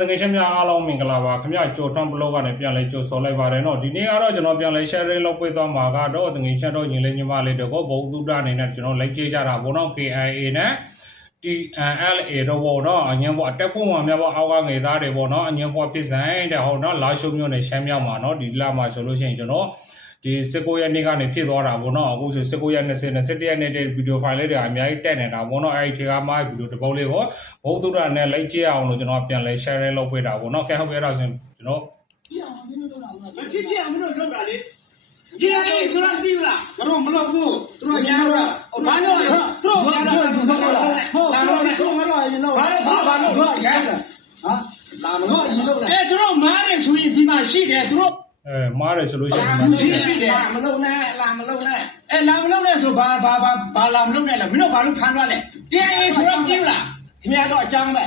တကယ်ချင်းများအားလုံးမင်္ဂလာပါခင်ဗျကျော်ထွန်းဘလော့ကနေပြန်လဲကြိုဆိုလိုက်ပါတယ်နော်ဒီနေ့ကတော့ကျွန်တော်ပြန်လဲ sharing လုပ်ပေးသွားမှာကတော့တကယ်ချင်းတော့ညီလေးညီမလေးတို့ကိုဘုံသူဒအနေနဲ့ကျွန်တော်လိုက်ကြည့်ကြတာဘောနော် KIA နဲ့ TNLA တော့ဘောနော်အငင်းဘောအတက်ဖို့မှာများဘောအောက်ကငယ်သားတွေဘောနော်အငင်းဘောပြစ်ဆိုင်တဲ့ဟောနော်လာရှုံမျိုးနဲ့ရှမ်းမြောက်မှာနော်ဒီလမှာဆိုလို့ရှိရင်ကျွန်တော် ဒီ16ရက်နေ့ကနေဖြစ်သွားတာပေါ့နော်အခုဆို16ရက်20 21ရက်နေ့တဲ့ဗီဒီယိုဖိုင်လေးတွေအများကြီးတက်နေတာပေါ့နော်အဲ့ဒီထဲကမှဗီဒီယိုတစ်ပုဒ်လေးကိုဘုသူရနဲ့လိုက်ကြည့်အောင်လို့ကျွန်တော်ပြန်လဲ share လုပ်ပေးတာပေါ့နော်ကဲဟုတ်ပြီအဲ့ဒါဆိုရင်ကျွန်တော်မဖြစ်ဖြစ်အောင်လို့လုပ်တာလေဒီကိစ္စရတိလာမတော့မလုပ်ဘူးသူတို့ညာတော့ဘာလို့လဲသူတို့ညာတော့သူတို့လာဟုတ်ဘာလို့လဲသူမတော့ရင်တော့ဘာလို့ဘာလို့ရိုင်းလဲဟာလာမလို့ရင်တော့အဲသူတို့မားတယ်ဆိုရင်ဒီမှာရှိတယ်သူတို့ အဲမားတယ်ဆိုလို့ရှိရင်လူကြီးရှိတယ်မလို့နဲ့လာမလို့နဲ့အဲလာမလုပ်နဲ့ဆိုဘာဘာဘာဘာလာမလုပ်နဲ့လားမင်းတို့ဘာလို့ဖမ်းသွားလဲဒီအရေးဆိုတာသိဘူးလားခင်ဗျားတော့အကြောင်းပဲ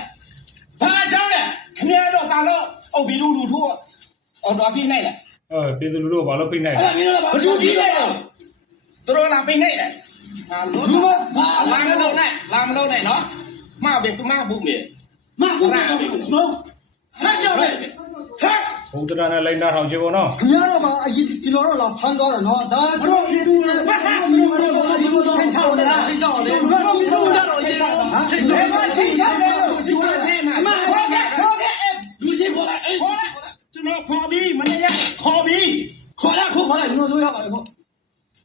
ဘာအကြောင်းလဲခင်ဗျားတော့ဘာလို့အုပ်ပြီးလူလူထိုးအော်တော့ပြနေတယ်အဲပြည်သူလူထုကိုဘာလို့ဖိတ်နိုင်လဲအဲ့မင်းတို့ဘာလို့ကြီးလဲသူတို့လာပြနေတယ်ဟာလို့ဘာလာမလို့နဲ့လာမလို့နဲ့နော်မပဲသူမဘူးမေမဟုတ်ဘူးနော်ဆက်ကြောက်လေဆက် ဘုဒ္ဓတာနဲ့လိုက်နာထောင်ချေပေါ့နော်ခင်ဗျားတို့ကအရင်ဒီလိုတော့လာဖမ်းသွားတယ်နော်ဒါတို့ဒီလူတွေဘာမှမလုပ်တော့ဒီလိုချင်းချောင်းနေတာချင်းချောင်းတယ်ဘာလို့ဒီလိုကြတော့ရေးဟာချင်းချောင်းတယ်ချင်းချောင်းတယ်ဒီလိုဆင်းမှာမဟုတ်ကဲ့ဟုတ်ကဲ့လူကြီးပေါ်လာအေးပေါ်လာကျွန်တော်ခေါ်ပြီးမနေ့ကခေါ်ပြီးခေါ်လာခေါ်လာကျွန်တော်တို့ရပါတယ်ခေါ်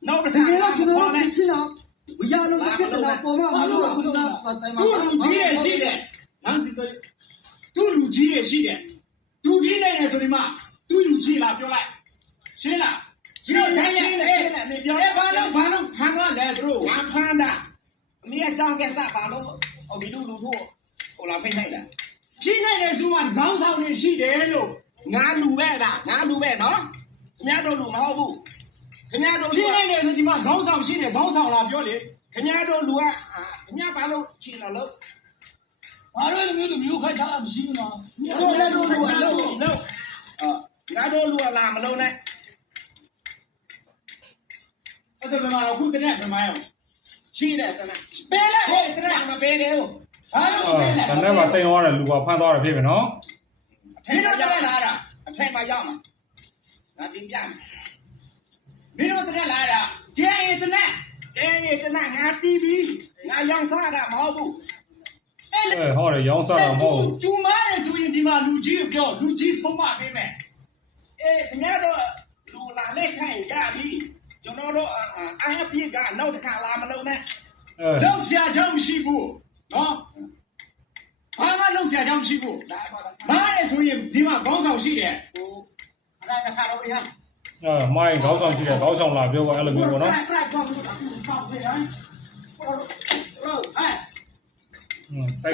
နောက်တစ်ဒီခါလိုကျွန်တော်ခေါ်တို့လိုက်ရှင်းတော့ဘုရားလုံးပြတ်တာပေါ်မှာမလို့ကတိုင်မှာသူ့လူကြီးရဲ့ရှိတယ်လမ်းစီတော့သူ့လူကြီးရဲ့ရှိတယ်သူကြီးနေ တယ်ဆိုဒီမှာသူ့လူကြီးလာပြောလိုက်ရှင်းလားရှင်းတယ်ရဲ့အေးပြောရဲဘာလို့ဘာလို့ဖမ်းသွားလဲသူတို့ငါဖမ်းတာအမေအကြောင်းကစားပါလို့ဟိုဒီလူလူထို့ဟိုလာဖိတ်လိုက်တာကြီးနေတယ်ဆိုမှခေါင်းဆောင်တွေရှိတယ်လို့ငါလူပဲလားငါလူပဲနော်ခင်ဗျားတို့လူမဟုတ်ဘူးခင်ဗျားတို့လူကြီးနေတယ်ဆိုဒီမှာခေါင်းဆောင်ရှိတယ်ခေါင်းဆောင်လာပြောလေခင်ဗျားတို့လူကခင်ဗျားဘာလို့ချင်တော့လို့ဘာလို့လဲမျိုးတို့မျိုးခိုက်ချတာမရှိဘူးနော် တို့လည်းတို့လူကလို့လို့ငါတို့ လူကလာမလုံးနဲ့အဲ့ဒါမှအခုတနေ့မှမရောရှိတယ်တနပေးလိုက်ဟဲ့တနမပေးတယ်ဟုတ်ဘာလို့အဲပေးလဲတနေ့မှာသိမ်းသွားတယ်လူကဖမ်းသွားတယ်ဖြစ်ပြီနော်အထက်မှာရောက်လာတာအထက်မှာရောက်မှာငါတင်ပြမယ်မင်းတို့တနေ့လာတာဒီအေးတနေ့အေးတနငါတီးပြီးငါရောင်းစားတာမဟုတ်ဘူးအဲ့အဲဟောတယ်ရောင်းစားတာမဟုတ်ဘူးသူမားရဆိုရင်ဒီမှာလူကြီးကိုပြောလူကြီးဆုံးမပေးမယ် အေးခင်ဗျားတို့လူလာလက်ခိုင်ကြပြီကျွန်တော်တို့အာအပြည့်ကနောက်တစ်ခါလာမလုံးနဲ့အဲလောက်ဆရာကြောင့်မရှိဘူးနော်ဘာမှလောက်ဆရာကြောင့်မရှိဘူးလာပါလားမားရဆိုရင်ဒီမှာခေါင်းဆောင်ရှိတယ်ဟိုအဲ့ဒါခါတော့ရမ်းအဲမိုင်းခေါင်းဆောင်ရှိတယ်ခေါင်းဆောင်လာပြောကအဲ့လိုမျိုးပေါ့နော်အဲ့ဒါတော့ပေါ့ပဲဟမ်ဟုတ်ဟဲ့อืมစို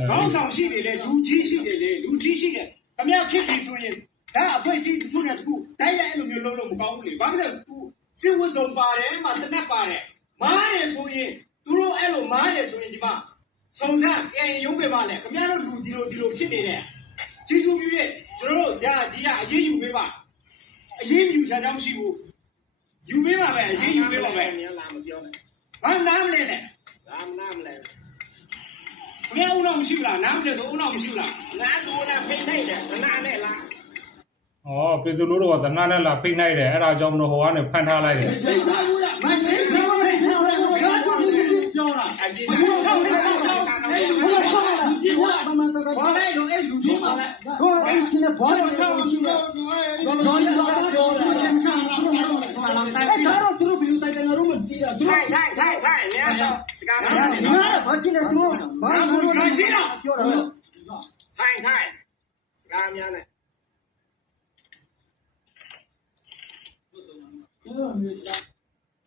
က်လို့ဖြစ်တယ်ခေါင်းဆောင်ရှိတယ်လေလူကြီးရှိတယ်လေလူကြီးရှိတယ်ခမရဖြစ်ပြီဆိုရင်ဒါအဖွဲ့အစည်းတစ်ခုနဲ့တစ်ခုတိုင်းလိုက်အဲ့လိုမျိုးလုပ်လို့မကောင်းဘူးလေဘာဖြစ်လဲသူစစ်ဝတ်စုံပါတယ်မှာတနက်ပါတယ်မားရဆိုရင်သူတို့အဲ့လိုမားရဆိုရင်ဒီမှာစုံစမ်းအဲရုံးပြပါလေခမရတို့လူဒီလိုဒီလိုဖြစ်နေတဲ့ကြီးစုမျိုးရဲ့ကျွန်တော်တို့ဒါဒီကအရေးယူပေးပါအရေးယူချာချောင်းမရှိဘူးယူပေးပါမယ်အရေးယူပေးပါမယ်မြန်လာမပြောနဲ့ဘာနားမလဲနဲ့လာမနာမလဲ ခမရဦးတော့မရှိဘူးလားနားမလဲဆိုဦးတော့မရှိဘူးလားငါတို့နဲ့ဖိနေတယ်နာနဲ့လားဩပြည်သူလူထုကဇနာနဲ့လာဖိတ်နိုင်တယ်အဲ့ဒါကြောင့်မလို့ဟိုကနေဖမ်းထားလိုက်တယ်စိတ်ထားဘူးလားမချင်းချင်းချင်းချင်းပြောတာအကြီးကြီးချောင်းချောင်းချောင်းချောင်းဘုရားဆောင်းလာဒီဘာမှမလုပ်ဘာလဲတော့အဲ့လူကြီးပါလဲတော့အဲ့ဒီနဲ့ဘာလို့ချောချောင်းင်းချောချောင်းင်းတော့တော့တော့တော့တော့တော့တော့တော့ချင်းချမ်းလာတော့ဆမလာတိုင်းအဲ့ဒါတော့သူတို့ဘီလူတိုင်တယ်တော့မသိတာသူထိုတို့င်ထိုင်ထိုင်ထိုင်မြန်စောစကားပြောနေငါဘာချင်းလဲသူတို့ဘာလို့ ပြီးတော့သူထိုင်ထိုင်ထိုင်ထိုင်မြတ်စွာစကားမရနဲ့ငါတော့ဘာဖြစ်လဲသူဘာလို့လို့ရှိတော့ပြောတာထိုင်ထိုင်စကားများနဲ့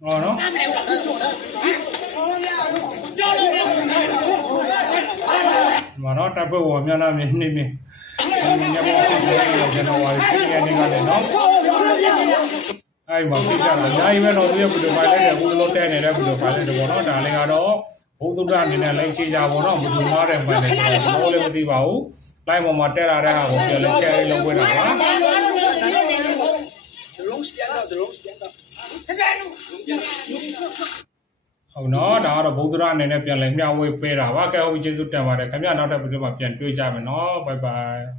ဟောနော်မာတော့တပ်ဖွဲ့ဝင်များများမြင်နေနေညဘောဖြစ်နေတယ်ကျွန်တော်ကစီးရနေကြတယ်နော် အဲ့မှာပြကြတာအများကြီးပဲတော့သူရဲ့ဗီဒီယိုဖိုင်လေးတွေအခုလောတက်နေတဲ့ဗီဒီယိုဖိုင်လေးတွေပေါ့နော်ဒါလေးကတော့ဘုသုဒ္ဓအနေနဲ့လိုက်ကြည့်ကြပါတော့ဘယ်သူမှတဲ့မှန်တယ်ဆိုတော့ကျွန်တော်လည်းမသိပါဘူး live ပေါ်မှာတက်လာတဲ့ဟာကိုပြန်လဲ share လုပ်ပေးတာပါစကားလို့ဟုတ်နော်ဒါကတော့ဗုဒ္ဓရအနေနဲ့ပြန်လဲမျှဝေပေးတာပါကဲဟုတ်ပြီကျေးဇူးတင်ပါတယ်ခင်ဗျာနောက်တဲ့ဗီဒီယိုမှာပြန်တွေ့ကြမယ်နော်ဘိုင်ဘိုင်